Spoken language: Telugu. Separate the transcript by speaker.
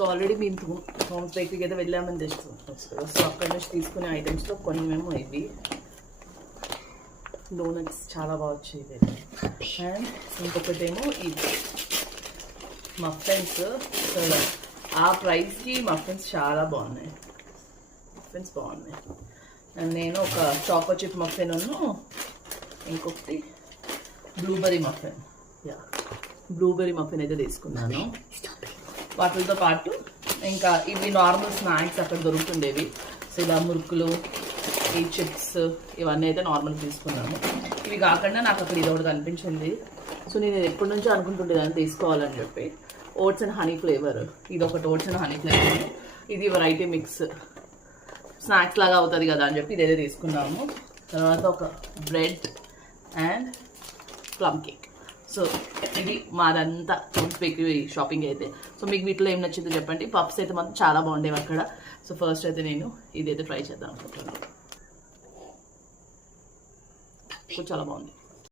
Speaker 1: సో ఆల్రెడీ మేము హోమ్స్ బైక్ ఏదో వెళ్ళామని తెస్తాం సో అక్కడ నుంచి తీసుకునే ఐటమ్స్లో కొన్ని మేము ఇవి. డోనట్స్ చాలా బాగా వచ్చేవి అండ్ ఇంకొకటేమో ఇది. మఫిన్స్ ఆ ప్రైస్కి మఫిన్స్ చాలా బాగున్నాయి. మఫిన్స్ బాగున్నాయి. అండ్ నేను ఒక చాకో చిప్ మఫిన్ ఇంకొకటి blueberry muffin yeah blueberry muffin అయితే తీసుకున్నాను. వాటితో పాటు ఇంకా ఇవి నార్మల్ స్నాక్స్ అక్కడ దొరుకుతుండేవి. సో ఇలా మురుకులు ఈ చిప్స్ ఇవన్నీ అయితే నార్మల్ తీసుకున్నాను ఇవి కాకుండా నాకు అక్కడ ఇది ఒకటి కనిపించింది. సో నేను ఎప్పటి నుంచో అనుకుంటుండేదాన్ని తీసుకోవాలని చెప్పి. ఓట్స్ అండ్ హనీ ఫ్లేవర్ ఇది ఒకటి ఓట్స్ అండ్ హనీ ఫ్లేవర్ ఇది వెరైటీ మిక్స్ స్నాక్స్ లాగా అవుతుంది కదా అని చెప్పి ఇదైతే తీసుకున్నాము. తర్వాత ఒక bread and plum cake so ఇది మాదంతా ఫుడ్స్ బేకరీ షాపింగ్ అయితే. సో మీకు వీటిలో ఏం నచ్చిందో చెప్పండి. పప్స్ అయితే మాత్రం చాలా బాగుండేవి అక్కడ. సో ఫస్ట్ అయితే నేను ఇదైతే ట్రై చేద్దాం అనుకుంటున్నాను. సో చాలా బాగుంది.